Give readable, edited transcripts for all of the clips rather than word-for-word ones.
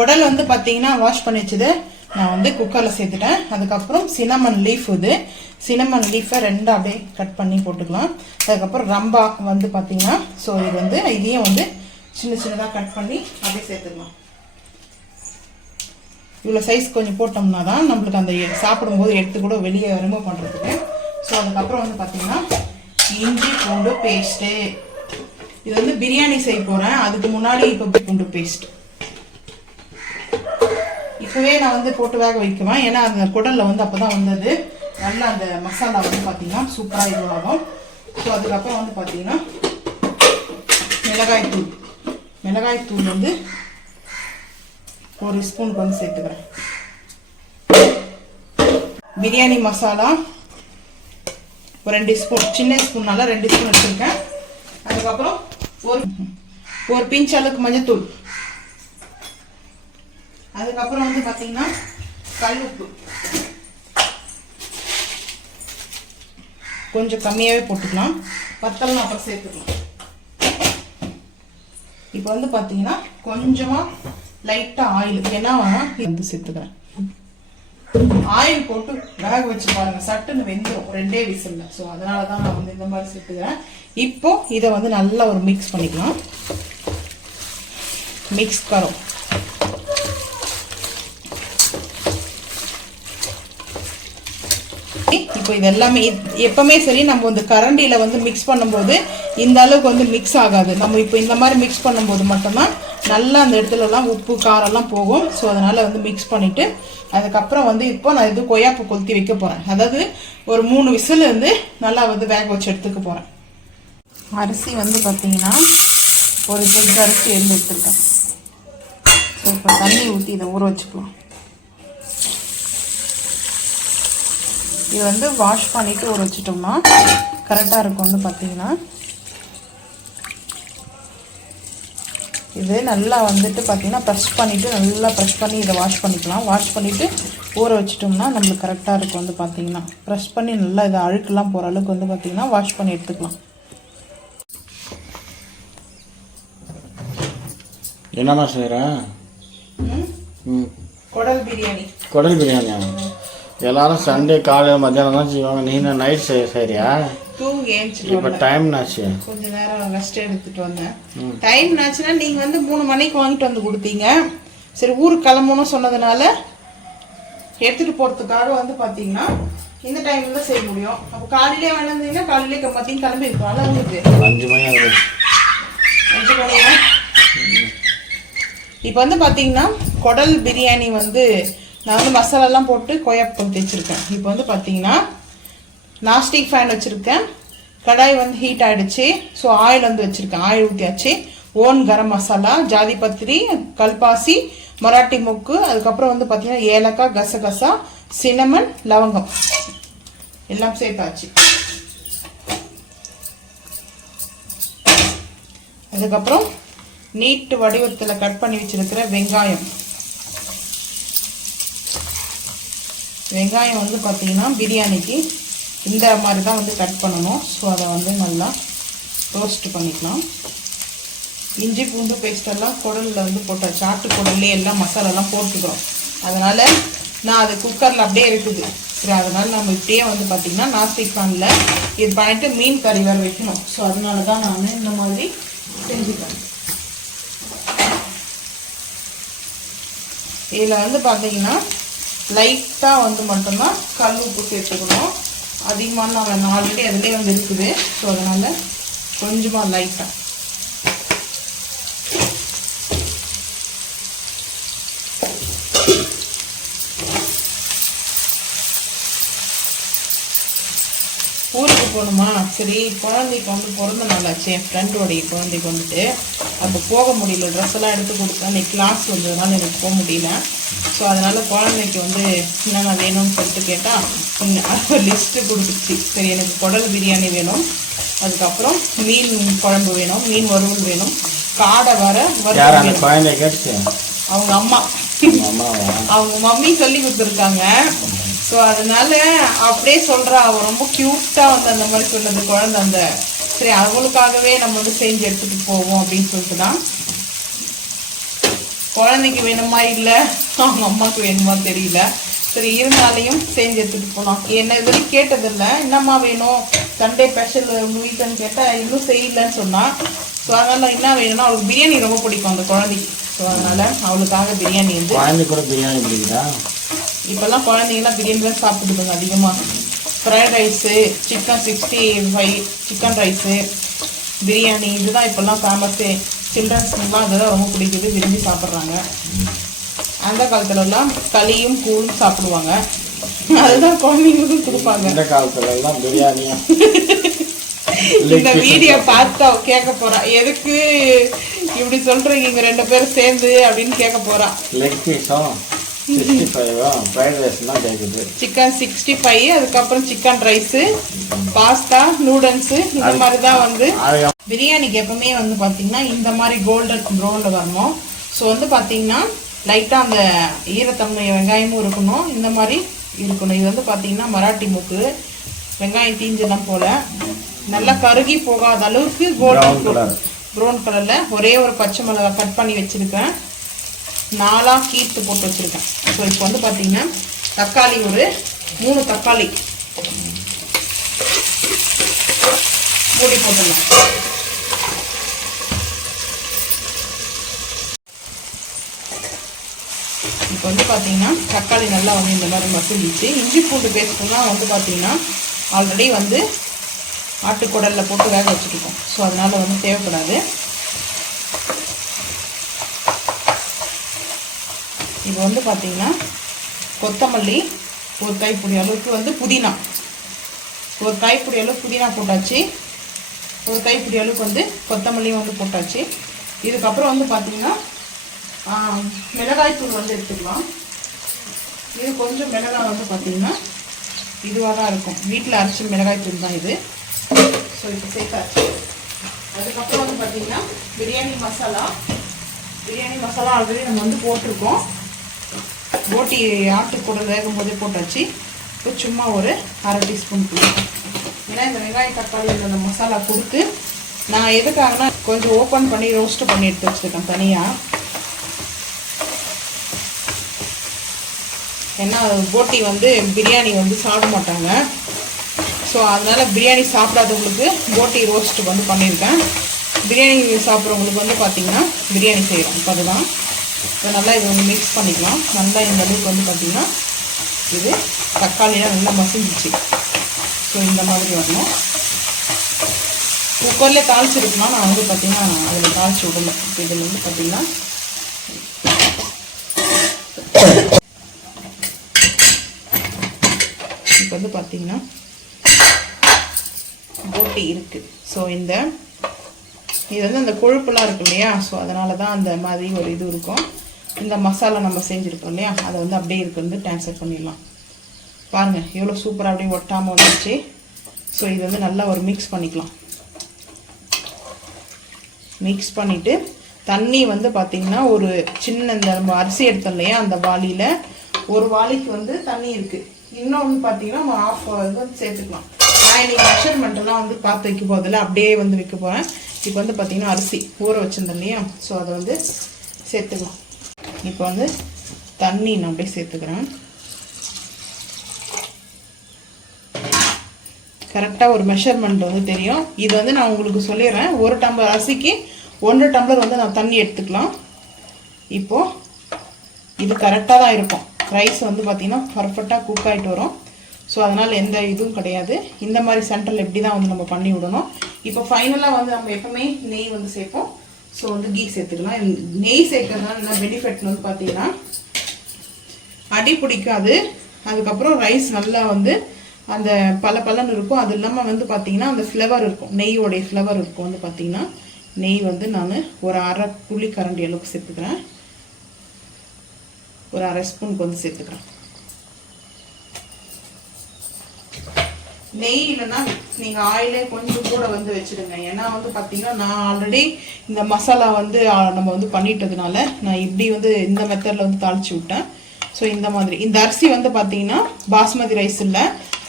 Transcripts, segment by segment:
குடல் வந்து பார்த்தீங்கன்னா வாஷ் பண்ணி வச்சது நான் வந்து குக்கரில் சேர்த்துட்டேன். அதுக்கப்புறம் சினமன் லீஃப், இது சினமன் லீஃபை ரெண்டாக அப்படியே கட் பண்ணி போட்டுக்கலாம். அதுக்கப்புறம் ரம்பா வந்து பார்த்தீங்கன்னா ஸோ இது வந்து இதையும் வந்து சின்ன சின்னதாக கட் பண்ணி அப்படியே சேர்த்துக்கலாம். இவ்வளோ சைஸ் கொஞ்சம் போட்டோம்னா தான் நம்மளுக்கு அந்த சாப்பிடும்போது எடுத்து கூட வெளியே ரிமூவ் பண்ணுறதுக்கு. ஸோ அதுக்கப்புறம் வந்து பார்த்தீங்கன்னா இஞ்சி பூண்டு பேஸ்ட்டு, இது வந்து பிரியாணி செய்ய போகிறேன். அதுக்கு முன்னாடி இப்போ பூண்டு பேஸ்ட் இப்போவே நான் வந்து போட்டு வேக வைக்குவேன். ஏன்னா அந்த குடலில் வந்து அப்போ தான் வந்தது நல்லா அந்த மசாலா வந்து பார்த்தீங்கன்னா சூப்பராக இதுவாகும். ஸோ அதுக்கப்புறம் வந்து பார்த்தீங்கன்னா மிளகாய்த்தூள் வந்து 1 ஸ்பூனுக்கு வந்து சேர்த்துக்கிறேன். பிரியாணி மசாலா ஒரு 2 ஸ்பூன், சின்ன ஸ்பூன்னால 2 ஸ்பூன் வச்சுருக்கேன். அதுக்கப்புறம் ஒரு பிஞ்ச் அளவுக்கு மஞ்சத்தூள். அதுக்கப்புறம் வந்து பார்த்தீங்கன்னா கல் உப்பு கொஞ்சம் கம்மியாகவே போட்டுக்கலாம், பத்தலாம் அப்புறம் சேர்த்துக்கலாம். இப்போ வந்து பார்த்தீங்கன்னா கொஞ்சமாக லைட்டாக ஆயில், ஏன்னா வந்து சேர்த்துக்கிறேன். ஆயில் போட்டு வேக வச்சு பாருங்க, சட்டுன்னு வெந்துடும் 2 விசில்ல. ஸோ அதனால தான் நான் வந்து இந்த மாதிரி சேர்த்துக்கிறேன். இப்போ இதை வந்து நல்லா ஒரு மிக்ஸ் பண்ணிக்கலாம். மிக்ஸ் கரும் இப்போ இது எல்லாமே எப்பவுமே சரி நம்ம வந்து கரண்டியில வந்து மிக்ஸ் பண்ணும்போது இந்த அளவுக்கு வந்து மிக்ஸ் ஆகாது. நம்ம இப்போ இந்த மாதிரி மிக்ஸ் பண்ணும்போது மட்டும்தான் நல்லா அந்த இடத்துலலாம் உப்பு காரெல்லாம் போகும். ஸோ அதனால் வந்து மிக்ஸ் பண்ணிவிட்டு அதுக்கப்புறம் வந்து இப்போ நான் இது கொய்யாப்பூ கொளுத்தி வைக்க போகிறேன். அதாவது ஒரு 3 விசில் வந்து நல்லா வந்து வேக வச்சு எடுத்துக்க போகிறேன். அரிசி வந்து பார்த்தீங்கன்னா ஒரு ஜக் அரிசி எடுத்துருக்கேன். ஸோ இப்போ தண்ணி ஊற்றி இதை ஊற வச்சுக்கலாம். இது வந்து வாஷ் பண்ணிவிட்டு ஊற வச்சிட்டோம்னா கரெக்டாக இருக்கும். வந்து பார்த்தீங்கன்னா இது நல்லா வந்துட்டு பார்த்தீங்கன்னா ப்ரெஷ் பண்ணிவிட்டு நல்லா ப்ரெஷ் பண்ணி இதை வாஷ் பண்ணிக்கலாம். வாஷ் பண்ணிவிட்டு ஊற வச்சிட்டோம்னா நம்மளுக்கு கரெக்டாக இருக்கும். வந்து பார்த்தீங்கன்னா ப்ரெஷ் பண்ணி நல்லா இதை அழுக்கெல்லாம் போகிற அளவுக்கு வந்து பார்த்தீங்கன்னா வாஷ் பண்ணி எடுத்துக்கலாம். என்னம்மா செய்கிறேன்? குடல் பிரியாணி. குடல் பிரியாணியா? எல்லாரும் சண்டே காலையில் மத்தியானம் தான் செய்வாங்க, நீ நைட் செய்யறியா? தூங்கி ஏஞ்சிட்டு இப்போ டைம் ஆச்சு, கொஞ்ச நேரம் ரெஸ்ட் எடுத்துட்டு வந்தேன். டைம் ஆச்சுன்னா நீங்க வந்து 3 மணிக்கு வாங்கிட்டு வந்து கொடுத்தீங்க. சரி ஊருக்கு கிளம்பணும்னு சொன்னதுனால எடுத்துட்டு போறதுக்காக வந்து பாத்தீங்கன்னா இந்த டைம்ல தான் செய்ய முடியும். அப்போ காலையிலே வேணுந்தீங்கன்னா காலையிலே மத்தியம் கிளம்பி இருக்கலாம்ல. உங்களுக்கு 5 மணி ஆகுது. 5 மணியா? இப்போ வந்து பாத்தீங்கன்னா குடல் பிரியாணி வந்து நான் வந்து மசாலாலாம் போட்டு கொய்யாப்பூ தேய்ச்சிருக்கேன். இப்போ வந்து பார்த்தீங்கன்னா நாஸ்டிக் ஃபேன் வச்சுருக்கேன். கடாய் வந்து ஹீட் ஆகிடுச்சு. ஸோ ஆயில் வந்து வச்சுருக்கேன், ஆயில் ஊற்றியாச்சு. ஓன் கரம் மசாலா, ஜாதி பத்திரி, கல்பாசி, மராட்டி மொக்கு, அதுக்கப்புறம் வந்து பார்த்தீங்கன்னா ஏலக்காய், கசகசா, சினமன், லவங்கம் எல்லாம் சேர்த்தாச்சு. அதுக்கப்புறம் நீட்டு வடிவத்தில் கட் பண்ணி வச்சிருக்கிற வெங்காயம் வந்து பார்த்தீங்கன்னா பிரியாணிக்கு இந்த மாதிரி தான் வந்து கட் பண்ணணும். ஸோ அதை வந்து நல்லா ரோஸ்ட் பண்ணிக்கலாம். இஞ்சி பூண்டு பேஸ்டெல்லாம் குடலில் வந்து போட்டாச்சு. ஆட்டு குடல்லே எல்லாம் மசாலாலாம் போட்டுக்கிறோம். அதனால் நான் அது குக்கரில் அப்படியே இருக்குது. சரி, அதனால் நம்ம இப்படியே வந்து பார்த்திங்கன்னா நாஸ்டிக் பேனில் இது பண்ணிவிட்டு மீன் கறி வேறு வைக்கணும். ஸோ அதனால தான் நான் இந்த மாதிரி செஞ்சுக்கிறேன். இதில் வந்து பார்த்தீங்கன்னா லைட்டாக வந்து மட்டும்தான் கல் உப்பு சேர்த்துக்கணும். அதிகமான நான் ஆல்ரெடி அதிலே வந்து இருக்குது. ஸோ அதனால் கொஞ்சமாக லைட்டாக ஊருக்கு போகணுமா? சரி, குழந்தைக்கு வந்து பிறந்த நாளாச்சு, என் ஃப்ரெண்டோடைய குழந்தைக்கு வந்துட்டு. அப்போ போக முடியல, ட்ரெஸ் எல்லாம் எடுத்து கொடுத்தேன். இன்னைக்கு கிளாஸ் வந்ததுனால எனக்கு போக முடியல. ஸோ அதனால் குழந்தைக்கு வந்து என்னென்ன வேணும்னு சொல்லிட்டு கேட்டால் ஒரு லிஸ்ட்டு கொடுத்துச்சு. சரி, எனக்கு குடல் பிரியாணி வேணும், அதுக்கப்புறம் மீன் குழம்பு வேணும், மீன் வறுவல் வேணும், காடை அவங்க அம்மா அவங்க மம்மி சொல்லி கொடுத்துருக்காங்க. ஸோ அதனால அப்படியே சொல்கிறா, அவள் ரொம்ப க்யூட்டாக வந்து அந்த மாதிரி சொன்னது குழந்தை. அந்த சரி அவளுக்காகவே நம்ம வந்து செஞ்சு எடுத்துகிட்டு போவோம் அப்படின்னு சொல்லிட்டு தான். குழந்தைக்கு வேணுமா இல்லை அவங்க அம்மாவுக்கு வேணுமா தெரியல. சரி இருந்தாலையும் செஞ்சு எடுத்துகிட்டு போகலாம். என்ன இதுவரை கேட்டதில்லை, என்னம்மா வேணும் சண்டே ஸ்பெஷல் வீக்கன்னு கேட்டால் இன்னும் செய்யலன்னு சொன்னால். ஸோ அதனால் என்ன வேணும்னா அவளுக்கு பிரியாணி ரொம்ப பிடிக்கும் அந்த குழந்தைக்கு. ஸோ அதனால் அவளுக்காக பிரியாணி வந்து குழந்தை கூட பிரியாணி பிடிக்குதா? இப்போல்லாம் குழந்தைங்கலாம் பிரியாணி தான் சாப்பிட்டுதுங்க அதிகமாக. Fried rice, chicken 65, chicken rice, biryani இதுதான் இப்போல்லாம் ஃபேமஸ்ஸு. சில்ட்ரன்ஸ்க்குலாம் அதுதான் ரொம்ப பிடிக்குது, விரும்பி சாப்பிட்றாங்க. அந்த காலத்துலலாம் களியும் கூழும் சாப்பிடுவாங்க, அதுதான் குழந்தைங்களுக்கும் கொடுப்பாங்க. இந்த காலத்துலலாம் பிரியாணியா? இந்த வீடியோ பார்த்து அவ கேட்க போறா, எதுக்கு இப்படி சொல்றீங்க இங்க 2 பேரும் சேர்ந்து அப்படின்னு கேட்க போறா. லெக் பீஸும் 65 ஃப்ரைட் ரைஸ் தான் கேட்குது. சிக்கன் 65, அதுக்கப்புறம் சிக்கன் ரைஸு, பாஸ்தா, நூடுல்ஸு, இந்த மாதிரி தான் வந்து பிரியாணிக்கு எப்பவுமே வந்து பார்த்தீங்கன்னா இந்த மாதிரி கோல்டன் ப்ரௌனில் வரணும். ஸோ வந்து பார்த்தீங்கன்னா லைட்டாக அந்த ஈரத்தன்மை வெங்காயமும் இருக்கணும், இந்த மாதிரி இருக்கணும். இது வந்து பார்த்தீங்கன்னா மராட்டி மூக்கு, வெங்காயம் தீஞ்செல்லாம் போல நல்லா கருகி போகாத அளவுக்கு கோல்டன் ப்ரௌன் கலரில். ஒரே ஒரு பச்சை மிளகாய் கட் பண்ணி வச்சுருக்கேன், 4 கீத்து போட்டு வச்சுருக்கேன். ஸோ இப்போ வந்து பார்த்தீங்கன்னா தக்காளி ஒரு 3 தக்காளி மூடி போட்டுடலாம். இப்போ வந்து பார்த்தீங்கன்னா தக்காளி நல்லா வந்து இந்த மாதிரி மசிலிச்சு, இஞ்சி பூண்டு பேஸ்ட்லாம் வந்து பார்த்தீங்கன்னா ஆல்ரெடி வந்து ஆட்டுக்குடலில் போட்டு வேக வச்சுருக்கோம். ஸோ அதனால் வந்து தேவைப்படாது. இப்போ வந்து பார்த்தீங்கன்னா கொத்தமல்லி ஒரு கைப்பிடி அளவுக்கு வந்து புதினா, ஒரு கைப்பிடி அளவுக்கு புதினா போட்டாச்சு, ஒரு கைப்பிடி அளவுக்கு வந்து கொத்தமல்லியும் வந்து போட்டாச்சு. இதுக்கப்புறம் வந்து பார்த்தீங்கன்னா மிளகாய்த்தூள் வந்து எடுத்துக்கலாம். இது கொஞ்சம் மிளகாய் வந்து பார்த்தீங்கன்னா இதுவாக தான் இருக்கும், வீட்டில் அரைச்ச மிளகாய்த்தூள் தான் இது. ஸோ இப்போ சேர்த்தாச்சு. அதுக்கப்புறம் வந்து பார்த்தீங்கன்னா பிரியாணி மசாலா ஆல்ரெடி நம்ம வந்து போட்டிருக்கோம். போட்டி ஆட்டுக்குடல் வேகும் போதே போட்டாச்சு. இப்போ சும்மா ஒரு 1/2 டீஸ்பூன் கொடுக்கும். ஏன்னா இந்த வெங்காயம் தக்காளி இந்த மசாலா கொடுத்து நான் எதுக்காகனா கொஞ்சம் ஓப்பன் பண்ணி ரோஸ்ட் பண்ணி எடுத்து வச்சுருக்கேன் தனியாக. ஏன்னா போட்டி வந்து பிரியாணி வந்து சாப்பிட மாட்டாங்க. ஸோ அதனால் பிரியாணி சாப்பிடாதவங்களுக்கு போட்டி ரோஸ்ட் வந்து பண்ணியிருக்கேன். பிரியாணி சாப்பிட்றவங்களுக்கு வந்து பார்த்திங்கன்னா பிரியாணி செய்கிறோம். இப்போ அதுதான் இப்போ நல்லா இது வந்து மிக்ஸ் பண்ணிக்கலாம். நல்லா இந்த அளவுக்கு வந்து பார்த்திங்கன்னா இது தக்காளியாக நல்லா மசிஞ்சிச்சு. ஸோ இந்த மாதிரி வரணும். குக்கரில் தாளிச்சிருக்கலாம், நான் வந்து பார்த்திங்கன்னா அதில் தாளிச்சு விடலை. இப்போ இதில் வந்து பார்த்திங்கன்னா இப்போ வந்து பார்த்திங்கன்னா போட்டி இருக்குது. ஸோ இது வந்து அந்த கொழுப்புலாம் இருக்கு இல்லையா, ஸோ அதனால தான் அந்த மாதிரி ஒரு இது இருக்கும். இந்த மசாலா நம்ம செஞ்சுருக்கோம் இல்லையா, அதை வந்து அப்படியே இருக்கிறது ட்ரான்ஸ்ஃபர் பண்ணிடலாம். பாருங்கள் எவ்வளோ சூப்பராக அப்படியே ஒட்டாமல் வந்துச்சு. ஸோ இது வந்து நல்லா ஒரு மிக்ஸ் பண்ணிக்கலாம். மிக்ஸ் பண்ணிவிட்டு தண்ணி வந்து பார்த்திங்கன்னா ஒரு சின்ன இந்த நம்ம அரிசி எடுத்தோம் இல்லையா அந்த வாளியில் ஒரு வாளிக்கு வந்து தண்ணி இருக்குது. இன்னொன்று பார்த்தீங்கன்னா நம்ம 1/2 வந்து சேர்த்துக்கலாம். நான் இன்றைக்கி மெஷர்மெண்ட்டெல்லாம் வந்து பார்த்து வைக்க போதில்ல, அப்படியே வந்து வைக்க போகிறேன். இப்போ வந்து பார்த்திங்கன்னா அரிசி ஊற வச்சுருந்தேன் இல்லையா, ஸோ அதை வந்து சேர்த்துக்கலாம். இப்போ வந்து தண்ணி நான் அப்படியே சேர்த்துக்கிறேன். கரெக்டாக ஒரு மெஷர்மெண்ட் வந்து தெரியும். இது வந்து நான் உங்களுக்கு சொல்லிடுறேன். 1 டம்ளர் அரிசிக்கு 1 டம்ளர் வந்து நான் தண்ணி எடுத்துக்கலாம். இப்போது இது கரெக்டாக தான் இருக்கும். ரைஸ் வந்து பார்த்திங்கன்னா பர்ஃபெக்டாக குக் ஆகிட்டு வரும். ஸோ அதனால் எந்த இதுவும் கிடையாது. இந்த மாதிரி சென்டரில் எப்படி தான் வந்து நம்ம பண்ணி விடணும். இப்போ ஃபைனலாக வந்து நம்ம எப்பவுமே நெய் வந்து சேர்ப்போம். ஸோ வந்து கீ சேர்த்துக்கலாம். நெய் சேர்க்கறதுனால என்ன பெனிஃபிட் வந்து பார்த்திங்கன்னா அடி பிடிக்காது. அதுக்கப்புறம் ரைஸ் நல்லா வந்து அந்த பலன்னு இருக்கும். அது இல்லாமல் வந்து பார்த்திங்கன்னா அந்த ஃப்ளவர் இருக்கும், நெய்யோடைய ஃப்ளவர் இருக்கும். வந்து பார்த்திங்கன்னா நெய் வந்து நான் ஒரு 1/2 குழி கரண்டி அளவுக்கு சேர்த்துக்கிறேன். ஒரு 1/2 ஸ்பூனுக்கு வந்து சேர்த்துக்கிறேன். நெய் இல்லைன்னா நீங்கள் ஆயிலே கொஞ்சம் கூட வந்து வச்சுடுங்க. ஏன்னா வந்து பார்த்தீங்கன்னா நான் ஆல்ரெடி இந்த மசாலா வந்து நம்ம வந்து பண்ணிட்டதுனால நான் இப்படி வந்து இந்த மெத்தடில் வந்து தாளித்து விட்டேன். ஸோ இந்த மாதிரி இந்த அரிசி வந்து பார்த்தீங்கன்னா பாஸ்மதி ரைஸ் இல்லை,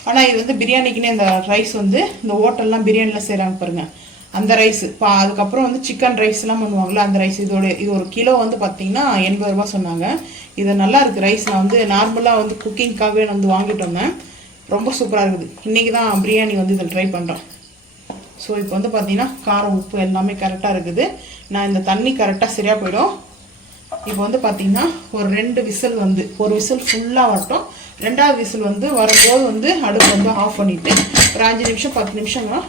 ஆனால் இது வந்து பிரியாணிக்குன்னே இந்த ரைஸ் வந்து இந்த ஹோட்டல்லாம் பிரியாணியில் செய்கிறாங்க பாருங்கள், அந்த ரைஸ் அதுக்கப்புறம் வந்து சிக்கன் ரைஸ்லாம் பண்ணுவாங்கள்ல அந்த ரைஸ். இது ஒரு கிலோ வந்து பார்த்தீங்கன்னா 80 ரூபா சொன்னாங்க. இது நல்லா இருக்குது ரைஸ். நான் வந்து நார்மலாக வந்து குக்கிங்காகவே நான் வந்து வாங்கிட்டு வந்தேன். ரொம்ப சூப்பராக இருக்குது. இன்றைக்கி தான் பிரியாணி வந்து இதில் ட்ரை பண்ணுறேன். ஸோ இப்போ வந்து பார்த்தீங்கன்னா காரம் உப்பு எல்லாமே கரெக்டாக இருக்குது. நான் இந்த தண்ணி கரெக்டாக சரியாக போயிடும். இப்போ வந்து பார்த்தீங்கன்னா ஒரு 2 விசில் வந்து ஒரு விசில் ஃபுல்லாக வரட்டும். 2வது விசில் வந்து வரும்போது வந்து அடுப்பு வந்து ஆஃப் பண்ணிவிட்டு ஒரு 5 நிமிஷம் 10 நிமிஷம்னா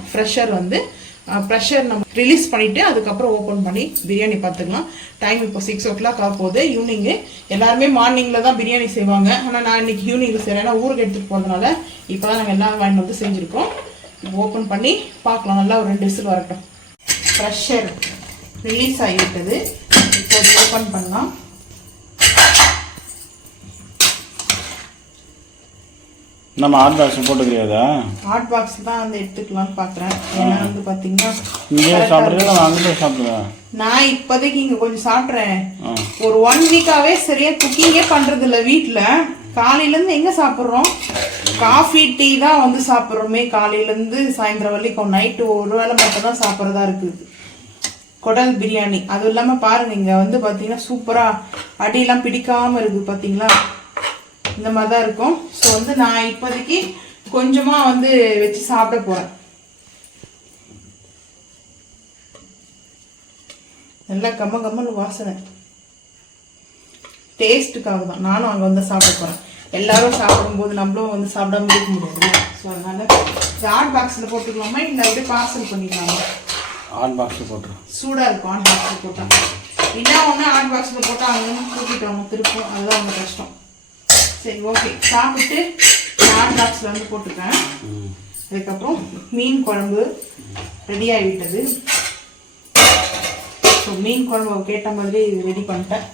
ப்ரெஷர் நம்ம ரிலீஸ் பண்ணிவிட்டு அதுக்கப்புறம் ஓப்பன் பண்ணி பிரியாணி பார்த்துக்கலாம். டைம் இப்போ 6 o'clock ஆகும்போது ஈவினிங்கு. எல்லாருமே மார்னிங்கில் தான் பிரியாணி செய்வாங்க. ஆனால் நான் இன்றைக்கி ஈவினிங்கில் செய்கிறேன். ஏன்னா ஊருக்கு எடுத்துகிட்டு போகிறதுனால இப்போ தான் நாங்கள் எல்லாம் வாங்கிட்டு வந்து செஞ்சுருக்கோம். ஓப்பன் பண்ணி பார்க்கலாம். நல்லா ஒரு 2 விசில் வரட்டும். ப்ரெஷர் ரிலீஸ் ஆகிவிட்டது. இப்போ ஓப்பன் பண்ணலாம். நம்ம ஹாட் பாக்ஸ் போட்டுக்கிறியாதா? ஹாட் பாக்ஸ் தான் வந்து எடுத்துக்கலாம்னு பார்க்குறேன். ஏன்னா வந்து பார்த்தீங்கன்னா இங்கே சாப்பிட்றீங்களா அங்கே போய் சாப்பிடுங்க. நான் இப்போதைக்கு இங்கே கொஞ்சம் சாப்பிட்றேன். ஒரு 1 வீக்காகவே சரியாக குக்கிங்கே பண்ணுறது இல்லை வீட்டில். காலையிலேருந்து எங்கே சாப்பிட்றோம்? காஃபி டீ தான் வந்து சாப்பிட்றோமே காலையிலேருந்து சாயந்தரம் வரைக்கும். நைட்டு ஒரு வேளை மட்டும் தான் சாப்பிட்றதா இருக்குது. குடல் பிரியாணி அதுவும் இல்லாமல் பாருங்கள், இங்கே வந்து பார்த்தீங்கன்னா சூப்பராக அடியெல்லாம் பிடிக்காமல் இருக்குது பார்த்தீங்களா? இந்த மாதிரி தான் இருக்கும். ஸோ வந்து நான் இப்போதைக்கு கொஞ்சமாக வந்து வச்சு சாப்பிட போகிறேன். நல்லா கம்மன்னு வாசனை. டேஸ்ட்டுக்காக தான் நானும் அங்கே வந்து சாப்பிட போகிறேன். எல்லாரும் சாப்பிடும்போது நம்மளும் வந்து சாப்பிடாம இருக்க முடியாது. ஸோ அதனால் ஹாட் பாக்ஸில் போட்டுக்கலாமா இல்லை அப்படியே பார்சல் பண்ணிக்கலாமா? ஹாட் பாக்ஸில் போட்டுரும். சூடாக இருக்கும் ஹாட் பாக்ஸில் போட்டால். என்ன ஒன்று ஹாட் பாக்ஸில் போட்டால் அங்கே தூக்கிட்டு வாங்க திருப்பம். அதுதான் அவங்க கஷ்டம். சரி ஓகே, சாப்பிட்டு ஹாட் பாக்ஸில் வந்து போட்டுப்பேன். அதுக்கப்புறம் மீன் குழம்பு ரெடி ஆகிவிட்டது. ஸோ மீன் குழம்பு கேட்ட மாதிரி இது ரெடி பண்ணிட்டேன்.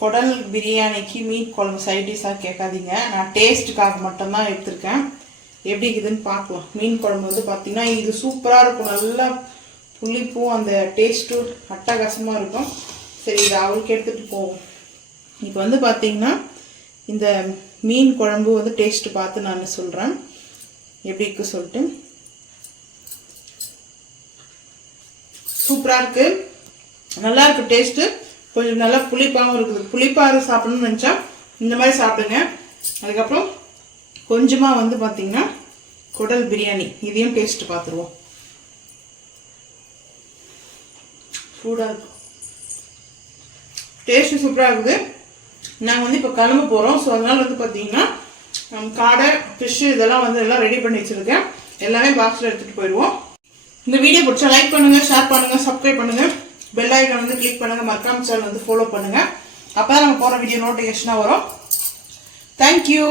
குடல் பிரியாணிக்கு மீன் குழம்பு சைடிஷாக கேட்காதீங்க. நான் டேஸ்ட்டுக்காக மட்டும்தான் எடுத்திருக்கேன். எப்படி இருக்குதுன்னு பார்க்கலாம். மீன் குழம்பு வந்து பார்த்தீங்கன்னா இது சூப்பராக இருக்கும். நல்லா புளிப்பும் அந்த டேஸ்ட்டும் அட்டகாசமாக இருக்கும். சரி இது அவளுக்கு எடுத்துகிட்டு போவோம். இப்போ வந்து பார்த்தீங்கன்னா இந்த மீன் குழம்பு வந்து டேஸ்ட்டு பார்த்து நான் சொல்கிறேன் எப்படி இருக்கு சொல்லிட்டு. சூப்பராக இருக்குது, நல்லா இருக்குது டேஸ்ட்டு. கொஞ்சம் நல்லா புளிப்பாகவும் இருக்குது. புளிப்பாக சாப்பிடணும்னு நினச்சா இந்த மாதிரி சாப்பிடுங்க. அதுக்கப்புறம் கொஞ்சமாக வந்து பார்த்தீங்கன்னா குடல் பிரியாணி இதையும் டேஸ்ட்டு பார்த்துருவோம். சூடாக இருக்கும், டேஸ்ட்டு சூப்பராக இருக்குது. நாங்கள் வந்து இப்போ கிளம்ப போகிறோம். ஸோ அதனால் வந்து பார்த்தீங்கன்னா காடை ஃபிஷ்ஷு இதெல்லாம் வந்து எல்லாம் ரெடி பண்ணி வச்சுருக்கேன். எல்லாமே பாக்ஸில் எடுத்துகிட்டு போயிடுவோம். இந்த வீடியோ பிடிச்சா லைக் பண்ணுங்கள், ஷேர் பண்ணுங்கள், சப்ஸ்கிரைப் பண்ணுங்கள், பெல் ஐக்கான் வந்து கிளிக் பண்ணுங்கள், மறக்காம சேனல் வந்து ஃபாலோ பண்ணுங்கள். அப்போ தான் நம்ம போகிற வீடியோ நோட்டிஃபிகேஷனாக வரும். தேங்க்யூ.